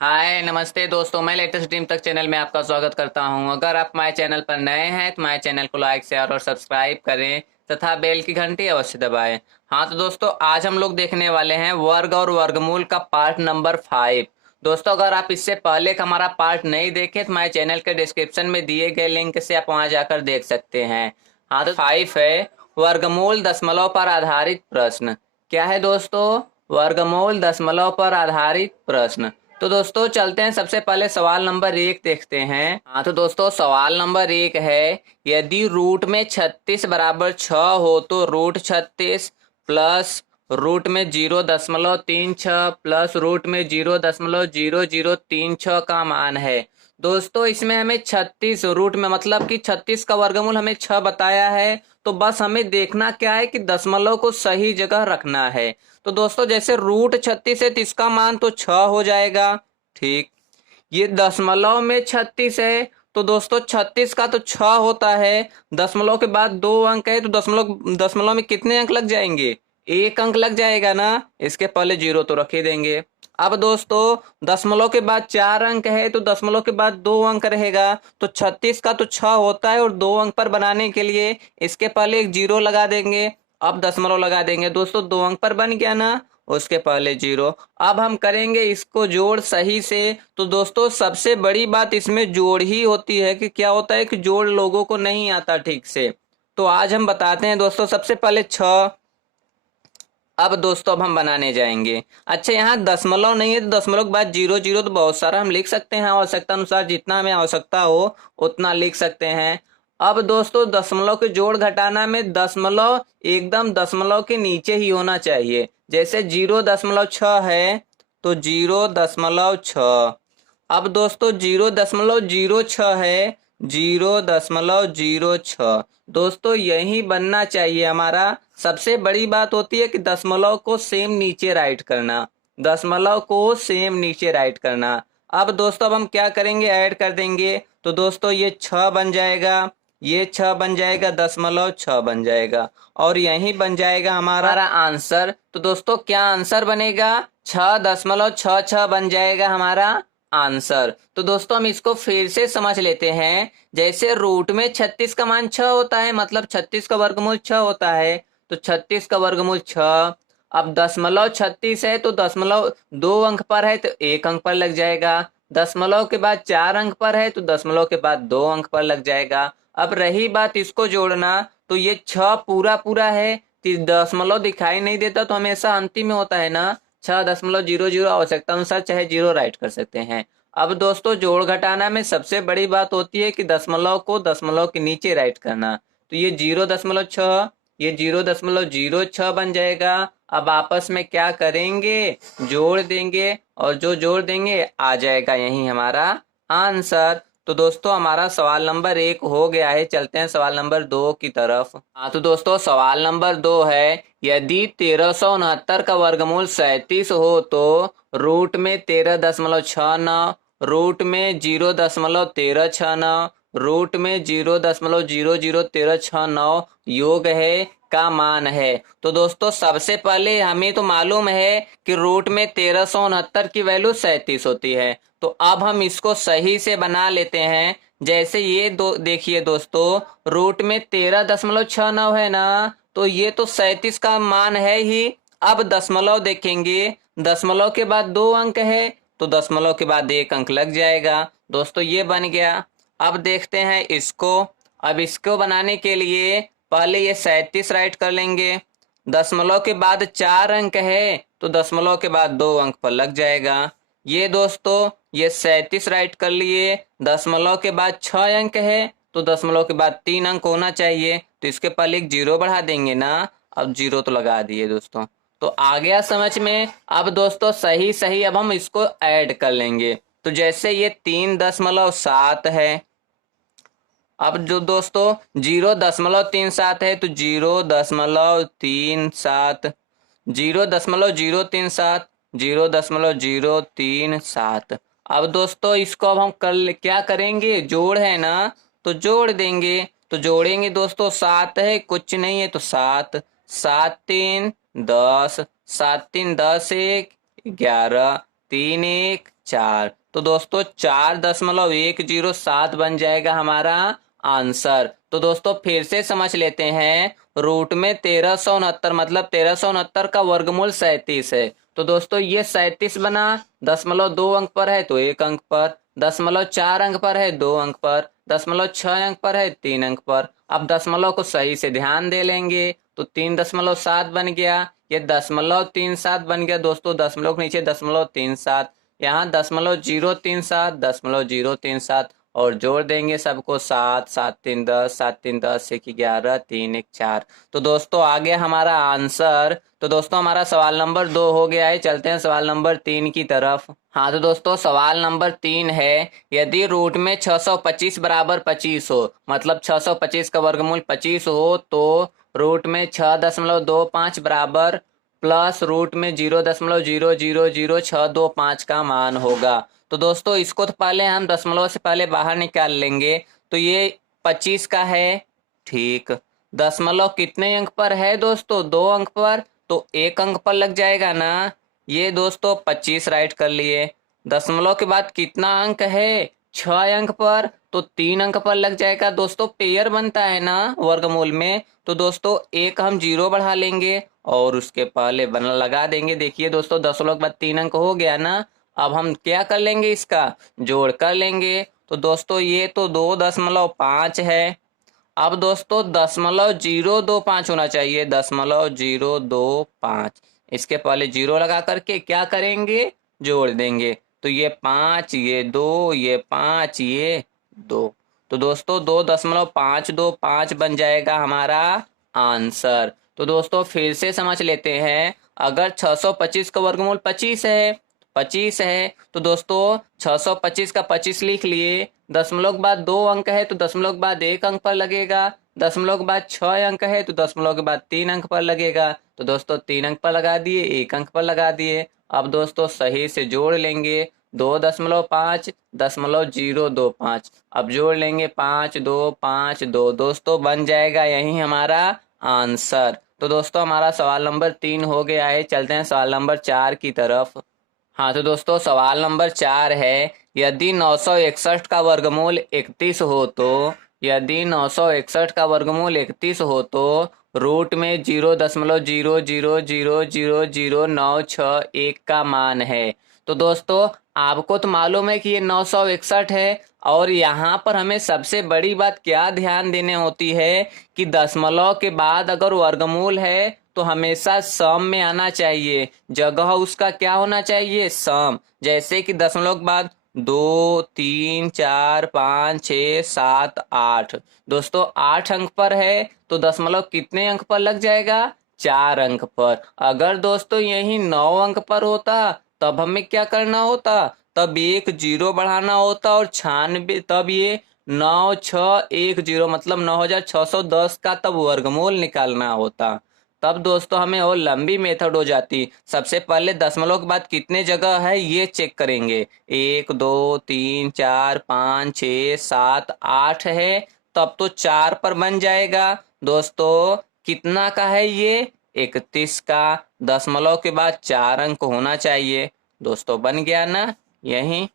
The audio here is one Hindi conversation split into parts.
हाय नमस्ते दोस्तों, मैं लेटेस्ट ड्रीम तक चैनल में आपका स्वागत करता हूं। अगर आप हमारे चैनल पर नए हैं तो हमारे चैनल को लाइक शेयर और सब्सक्राइब करें तथा बेल की घंटी अवश्य दबाएं। हाँ तो दोस्तों, आज हम लोग देखने वाले हैं वर्ग और वर्गमूल का पार्ट नंबर 5। दोस्तों, अगर आप इससे पहले का हमारा पार्ट नहीं देखे तो हमारे चैनल के डिस्क्रिप्शन में दिए गए लिंक से आप वहां जाकर देख सकते हैं। हाँ तो 5 है वर्गमूल दशमलव पर आधारित प्रश्न। क्या है दोस्तों? वर्गमूल दशमलव पर आधारित प्रश्न। तो दोस्तों चलते हैं, सबसे पहले सवाल नंबर 1 देखते हैं। हाँ तो दोस्तों सवाल नंबर 1 है, यदि रूट में 36 बराबर 6 हो तो रूट 36 प्लस रूट में 0.36 प्लस रूट में 0.0036 का मान है। दोस्तों इसमें हमें 36 रूट में मतलब कि 36 का वर्गमूल हमें 6 बताया है, तो बस हमें देखना क्या है कि दशमलव को सही जगह रखना है। तो दोस्तों जैसे रूट 36 है तो इसका मान तो 6 हो जाएगा। ठीक, ये दशमलव में 36 है तो दोस्तों 36 का तो 6 होता है। दशमलव के बाद 2 अंक है तो दशमलव दशमलव में कितने अंक लग जाएंगे? 1 अंक लग जाएगा ना। इसके पहले 0 तो रख ही देंगे। अब दोस्तों दशमलव के बाद 4 अंक है तो दशमलव के बाद 2 अंक रहेगा, तो 36 का तो 6 होता है और 2 अंक पर बनाने के लिए इसके पहले एक 0 लगा देंगे। अब दशमलव लगा देंगे दोस्तों, 2 अंक पर बन गया ना, उसके पहले 0। अब हम करेंगे इसको जोड़ सही से। तो दोस्तों सबसे बड़ी बात इसमें जोड़ ही होती है कि क्या होता है कि जोड़ लोगों को नहीं आता ठीक से। तो आज हम बताते हैं दोस्तों, सबसे पहले 6। अब दोस्तों अब हम बनाने जाएंगे। अच्छा यहाँ दशमलव नहीं है तो दशमलव के बाद 0 0 तो बहुत सारा हम लिख सकते हैं, आवश्यकता अनुसार जितना हमें आवश्यकता हो उतना लिख सकते हैं। अब दोस्तों दशमलव के जोड़ घटाना में दशमलव एकदम दशमलव के नीचे ही होना चाहिए। जैसे 0.6 है तो 0.6। अब दोस्तों 0.06 है, 0.06। दोस्तों यही बनना चाहिए हमारा। सबसे बड़ी बात होती है कि दशमलव को सेम नीचे राइट करना, दशमलव को सेम नीचे राइट करना। अब दोस्तों अब हम क्या करेंगे, ऐड कर देंगे। तो दोस्तों ये 6 बन जाएगा, ये 6 बन जाएगा, 0.6 बन जाएगा और यही बन जाएगा हमारा आंसर। तो दोस्तों क्या आंसर बनेगा? 6.66 बन जाएगा हमारा आंसर। तो दोस्तों हम इसको फिर से समझ लेते हैं। जैसे रूट में 36 का मान 6 होता है, मतलब 36 का वर्गमूल 6 होता है, तो 36 का वर्गमूल 6। अब दशमलव 36 है तो दशमलव 2 अंक पर है तो 1 अंक पर लग जाएगा। दशमलव के बाद 4 अंक पर है तो दशमलव के बाद 2 अंक पर लग जाएगा। अब रही बात इसको जोड़ना, तो ये 6 पूरा पूरा है तो दशमलव दिखाई नहीं देता, तो हमेशा अंतिम में होता है ना। 6.00 आवश्यकता अनुसार चाहे 0 राइट कर सकते हैं। अब दोस्तों जोड़ घटाना में सबसे बड़ी बात होती है कि दशमलव को दशमलव के नीचे राइट करना। तो ये 0.6, ये 0.06 बन जाएगा। अब आपस में क्या करेंगे, जोड़ देंगे और जो जोड़ देंगे आ जाएगा यही हमारा आंसर। तो दोस्तों हमारा सवाल नंबर 1 हो गया है। चलते हैं सवाल नंबर 2 की तरफ। हाँ तो दोस्तों सवाल नंबर 2 है, यदि 1369 का वर्गमूल 37 हो तो रूट में 13.69, रूट में 0.1369, रूट में 0.001369 योग है का मान है। तो दोस्तों सबसे पहले हमें तो मालूम है कि रूट में 1369 की वैल्यू 37 होती है, तो अब हम इसको सही से बना लेते हैं। जैसे ये दो देखिए दोस्तों, रूट में 13.69 है ना, तो ये तो 37 का मान है ही। अब दशमलव देखेंगे, दशमलव के बाद 2 अंक है तो दशमलव के बाद 1 अंक लग जाएगा। दोस्तों ये बन गया। अब देखते हैं इसको। अब इसको बनाने के लिए पहले ये 37 राइट कर लेंगे। दशमलव के बाद 4 अंक है तो दशमलव के बाद 2 अंक पर लग जाएगा। ये दोस्तों ये 37 राइट कर लिए। दशमलव के बाद 6 अंक है तो दशमलव के बाद 3 अंक होना चाहिए, तो इसके पहले एक 0 बढ़ा देंगे ना। अब 0 तो लगा दिए दोस्तों, तो आ गया समझ में। अब दोस्तों सही सही अब हम इसको ऐड कर लेंगे। तो जैसे ये 3.7 है, अब जो दोस्तों 0.37 है तो 0.37, 0.037, 0.037। अब दोस्तों इसको अब हम क्या करेंगे, जोड़ है ना, तो जोड़ देंगे। तो जोड़ेंगे दोस्तों, 7 है कुछ नहीं है तो 7, 7 3 10, 7 3 10, 1 11, 3 1 4। तो दोस्तों 4.107 बन जाएगा हमारा आंसर। तो दोस्तों फिर से समझ लेते हैं, रूट में 1369 मतलब 1369 का वर्गमूल 37 है। तो दोस्तों ये 37 बना, 0.2 अंक पर है तो 1 अंक पर, 0.4 अंक पर है 2 अंक पर, 0.6 अंक पर है 3 अंक पर। अब दशमलव को सही से ध्यान दे लेंगे तो 3.7 बन गया, ये 0.37 बन गया दोस्तों, दशमलव के नीचे 0.37, यहाँ 0.037, 0.037 और जोड़ देंगे सबको 7, 7 3 10, 7 3 10, 1 11, 3 1 4। तो दोस्तों आ गया हमारा आंसर। तो दोस्तों हमारा सवाल नंबर 2 हो गया है, चलते हैं सवाल नंबर 3 की तरफ। हाँ तो दोस्तों सवाल नंबर 3 है, यदि रूट में 625 बराबर 25 हो, मतलब 625 का वर्गमूल 25 हो, तो रूट में 6.25 बराबर प्लस रूट में 0.0000625 का मान होगा। तो दोस्तों इसको तो पहले हम दशमलव से पहले बाहर निकाल लेंगे। तो ये 25 का है, ठीक। दशमलव कितने अंक पर है दोस्तों? 2 अंक पर, तो 1 अंक पर लग जाएगा ना। ये दोस्तों 25 राइट कर लिए। दशमलव के बाद कितना अंक है? 6 अंक पर, तो 3 अंक पर लग जाएगा दोस्तों, पेयर बनता है ना वर्गमूल में। तो दोस्तों एक हम 0 बढ़ा लेंगे और उसके पहले बना लगा देंगे। देखिए दोस्तों दशमलव के बाद 3 अंक हो गया ना। अब हम क्या कर लेंगे, इसका जोड़ कर लेंगे। तो दोस्तों ये तो 2.5 है। अब दोस्तों 0.025 होना चाहिए, 0.025। इसके पहले 0 लगा करके क्या करेंगे, जोड़ देंगे। तो ये 5, ये 2, ये 5, ये 2। तो दोस्तों 2.525 बन जाएगा हमारा आंसर। तो दोस्तों फिर से समझ लेते हैं, अगर 625 का वर्गमूल 25 है तो दोस्तों 625 का 25 लिख लिए। दशमलव के बाद 2 अंक है तो दशमलव के बाद 1 अंक पर लगेगा। दशमलव के बाद 6 अंक है तो दशमलव के बाद 3 अंक पर लगेगा। तो दोस्तों 3 अंक पर लगा दिए, 1 अंक पर लगा दिए। अब दोस्तों सही से जोड़ लेंगे, 2.5 0.025। अब जोड़ लेंगे 5 2 5 2, दोस्तों बन जाएगा यही हमारा आंसर। तो दोस्तों हमारा सवाल नंबर 3 हो गया है, चलते हैं सवाल नंबर 4 की तरफ। हाँ तो दोस्तों सवाल नंबर 4 है, यदि 961 का वर्गमूल 31 हो तो, यदि 961 का वर्गमूल 31 हो तो रूट में 0.000000961 का मान है। तो दोस्तों आपको तो मालूम है कि ये 961 है, और यहाँ पर हमें सबसे बड़ी बात क्या ध्यान देने होती है कि दशमलव के बाद अगर वर्गमूल है तो हमेशा सम में आना चाहिए, जगह उसका क्या होना चाहिए, सम। जैसे कि दशमलव के बाद 2 3 4 5 6 7 8, दोस्तों 8 अंक पर है तो दशमलव कितने अंक पर लग जाएगा, 4 अंक पर। अगर दोस्तों यही 9 अंक पर होता तब हमें क्या करना होता, तब एक 0 बढ़ाना होता और 96, तब ये 9610 मतलब 9610 का तब वर्गमूल निकालना होता। तब दोस्तों हमें और लंबी मेथड हो जाती। सबसे पहले दशमलव के बाद कितने जगह है ये चेक करेंगे, 1 2 3 4 5 6 7 8 है, तब तो 4 पर बन जाएगा। दोस्तों कितना का है ये, 31 का। दशमलव के बाद 4 अंक होना चाहिए, दोस्तों बन गया ना यही।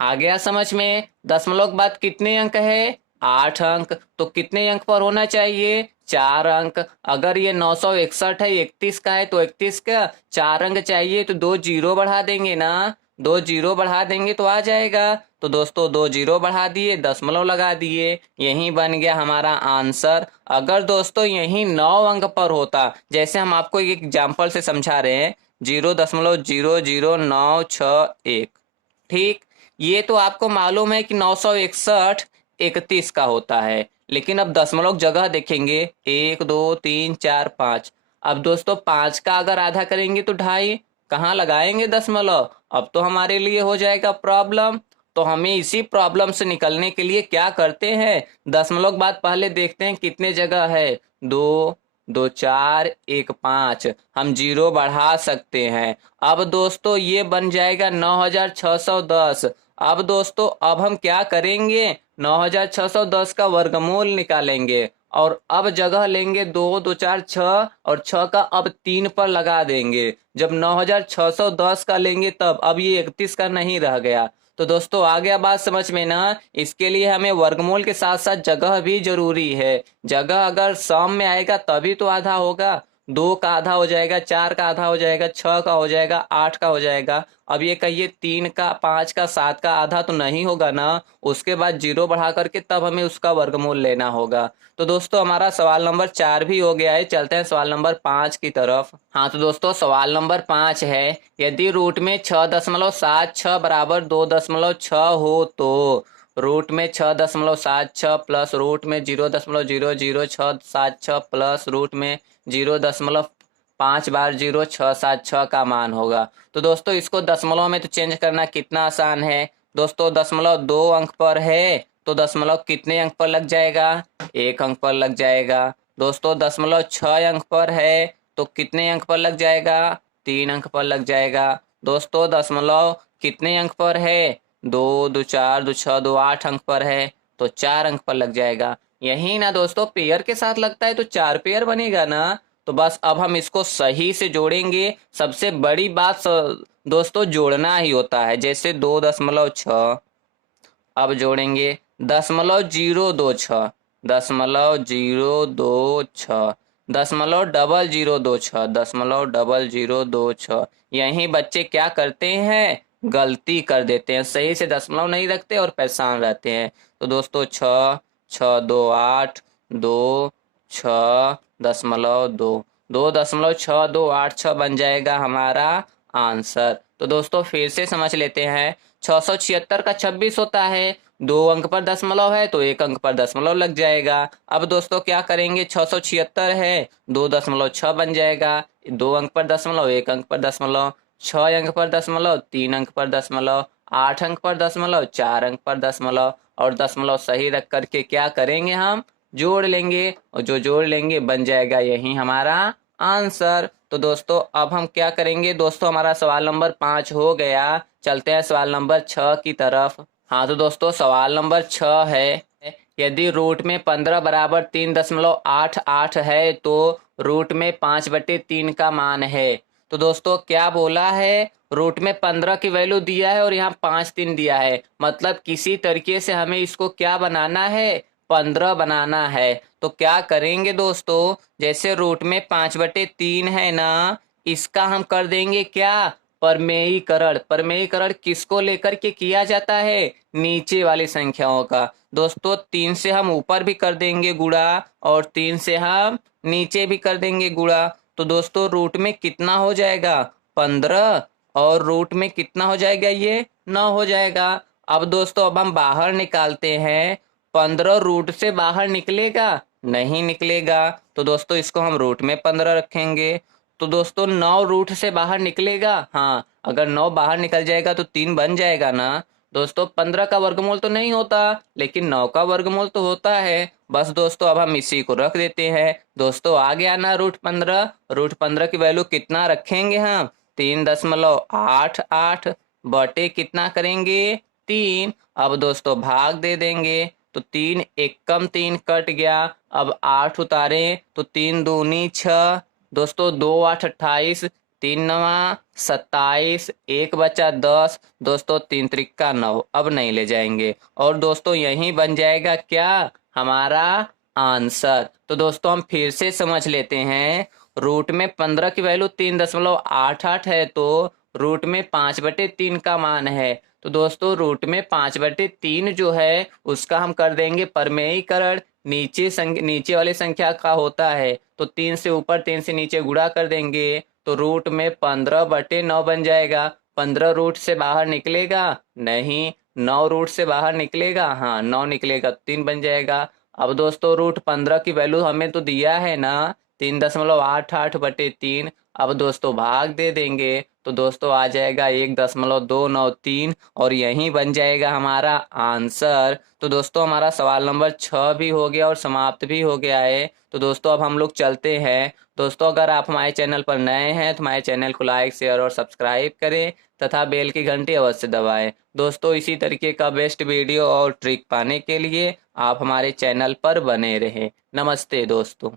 आ गया समझ में? दशमलव के बाद कितने अंक है, 8 अंक, तो कितने अंक पर होना चाहिए, 4 अंक। अगर ये 961 है 31 का है तो 31 का 4 अंक चाहिए, तो 2 0 बढ़ा देंगे ना, 2 0 बढ़ा देंगे तो आ जाएगा। तो दोस्तों 2 0 बढ़ा दिए, दशमलव लगा दिए, यही बन गया हमारा आंसर। अगर दोस्तों यही 9 अंक पर होता, जैसे हम आपको एक एग्जाम्पल से समझा रहे हैं, 0.00961, ठीक। ये तो आपको मालूम है कि 961 31 का होता है, लेकिन अब दशमलव जगह देखेंगे, 1 2 3 4 5। अब दोस्तों 5 का अगर आधा करेंगे तो 2.5, कहाँ लगाएंगे दशमलव, अब तो हमारे लिए हो जाएगा प्रॉब्लम। तो हमें इसी प्रॉब्लम से निकलने के लिए क्या करते हैं, दशमलव के बाद पहले देखते हैं कितने जगह है, 2 2 4 1 5, हम 0 बढ़ा सकते हैं। अब दोस्तों ये बन जाएगा 9610। अब दोस्तों अब हम क्या करेंगे, 9610 का वर्गमूल निकालेंगे, और अब जगह लेंगे 2 2 4 6 और 6 का अब 3 पर लगा देंगे। जब 9610 का लेंगे तब अब ये 31 का नहीं रह गया। तो दोस्तों आ गया बात समझ में ना। इसके लिए हमें वर्गमूल के साथ साथ जगह भी जरूरी है। जगह अगर सम में आएगा तभी तो आधा होगा। 2 का आधा हो जाएगा, 4 का आधा हो जाएगा, 6 का हो जाएगा, 8 का हो जाएगा। अब ये कहिए 3 का, 5 का, 7 का आधा तो नहीं होगा ना। उसके बाद 0 बढ़ा करके तब हमें उसका वर्गमूल लेना होगा। तो दोस्तों हमारा सवाल नंबर 4 भी हो गया है। चलते हैं सवाल नंबर 5 की तरफ। हाँ तो दोस्तों सवाल नंबर 5 है, यदि रूट में 6.76 बराबर 2.6 हो तो रूट में 6.76 प्लस रूट में 0.000676 प्लस रूट में 0.5 बार 0676 का मान होगा। तो दोस्तों इसको दशमलव में तो चेंज करना कितना आसान है। दोस्तों दशमलव 2 अंक पर है तो दशमलव कितने अंक पर लग जाएगा? 1 अंक पर लग जाएगा। दोस्तों दशमलव 6 अंक पर है तो कितने अंक पर लग जाएगा? 3 अंक पर लग जाएगा। दोस्तों दशमलव कितने अंक पर है? 2 2 4 2 6 2 8 अंक पर है तो 4 अंक पर लग जाएगा। यही ना दोस्तों, पेयर के साथ लगता है तो 4 पेयर बनेगा ना। तो बस अब हम इसको सही से जोड़ेंगे। सबसे बड़ी बात दोस्तों जोड़ना ही होता है। जैसे 2.6 अब जोड़ेंगे 0.026, 0.026, 0.0026, 0.0026। यही बच्चे क्या करते हैं? गलती कर देते हैं, सही से दशमलव नहीं रखते और परेशान रहते हैं। तो दोस्तों 6 6 2 8 2 6 दशमलव 2, 2.6286 बन जाएगा हमारा आंसर। तो दोस्तों फिर से समझ लेते हैं। 676 का 26 होता है, 2 अंक पर दशमलव है तो 1 अंक पर दशमलव लग जाएगा। अब दोस्तों क्या करेंगे? 676 है, 2.6 बन जाएगा, 2 अंक पर दशमलव, 1 अंक पर दशमलव, 6 अंक पर दशमलव, 3 अंक पर दशमलव, 8 अंक पर दशमलव, 4 अंक पर दशमलव। और दशमलव सही रख करके क्या करेंगे? हम जोड़ लेंगे और जो जोड़ लेंगे बन जाएगा यही हमारा आंसर। तो दोस्तों अब हम क्या करेंगे? दोस्तों हमारा सवाल नंबर 5 हो गया। चलते हैं सवाल नंबर 6 की तरफ। हाँ तो दोस्तों सवाल नंबर 6 है, यदि रूट में 15 बराबर 3.88 है तो रूट में 5/3 का मान है। तो दोस्तों क्या बोला है? रूट में 15 की वैल्यू दिया है और यहाँ 5 3 दिया है, मतलब किसी तरीके से हमें इसको क्या बनाना है? 15 बनाना है। तो क्या करेंगे दोस्तों? जैसे रूट में 5/3 है ना, इसका हम कर देंगे क्या? परमेयीकरण। परमेयीकरण किसको लेकर के किया जाता है? नीचे वाली संख्याओं का। दोस्तों 3 से हम ऊपर भी कर देंगे गुणा और 3 से हम नीचे भी कर देंगे गुणा। तो दोस्तों रूट में कितना हो जाएगा? 15 और रूट में कितना हो जाएगा? ये 9 हो जाएगा। अब दोस्तों अब हम बाहर निकालते हैं। 15 रूट से बाहर निकलेगा? नहीं निकलेगा। तो दोस्तों इसको हम रूट में 15 रखेंगे। तो दोस्तों 9 रूट से बाहर निकलेगा? हाँ, अगर 9 बाहर निकल जाएगा तो 3 बन जाएगा ना। दोस्तों 15 का वर्गमूल तो नहीं होता, लेकिन 9 का वर्गमूल तो होता है। बस दोस्तों अब हम इसी को रख देते हैं। दोस्तों आ गया ना रूट 15। रूट 15 की वैल्यू कितना रखेंगे हम? 3.88 बटे कितना करेंगे? 3। अब दोस्तों भाग दे देंगे तो 3 एकम 3 कट गया। अब 8 उतारे तो 3 दूनी 6। दोस्तों 2 8 28, 3 9 27, 1 बचा 10। दोस्तों 3 त्रिका 9, अब नहीं ले जाएंगे। और दोस्तों यही बन जाएगा क्या? हमारा आंसर। तो दोस्तों हम फिर से समझ लेते हैं। रूट में 15 की वैल्यू 3.88 है तो रूट में 5/3 का मान है। तो दोस्तों रूट में 5/3 जो है उसका हम कर देंगे परमेयीकरण। नीचे वाली संख्या का होता है तो 3 से ऊपर 3 से नीचे गुणा कर देंगे तो रूट में 15/9 बन जाएगा। 15 रूट से बाहर निकलेगा? नहीं। 9 रूट से बाहर निकलेगा? हाँ 9 निकलेगा, 3 बन जाएगा। अब दोस्तों रूट 15 की वैल्यू हमें तो दिया है ना, 3.88/3। अब दोस्तों भाग दे देंगे तो दोस्तों आ जाएगा 1.293 और यही बन जाएगा हमारा आंसर। तो दोस्तों हमारा सवाल नंबर 6 भी हो गया और समाप्त भी हो गया है। तो दोस्तों अब हम लोग चलते हैं दोस्तों अगर आप हमारे चैनल पर नए हैं तो हमारे चैनल को लाइक शेयर और सब्सक्राइब करें तथा बेल की घंटी अवश्य दबाएं। दोस्तों इसी तरीके का बेस्ट वीडियो और ट्रिक पाने के लिए आप हमारे चैनल पर बने रहें। नमस्ते दोस्तों।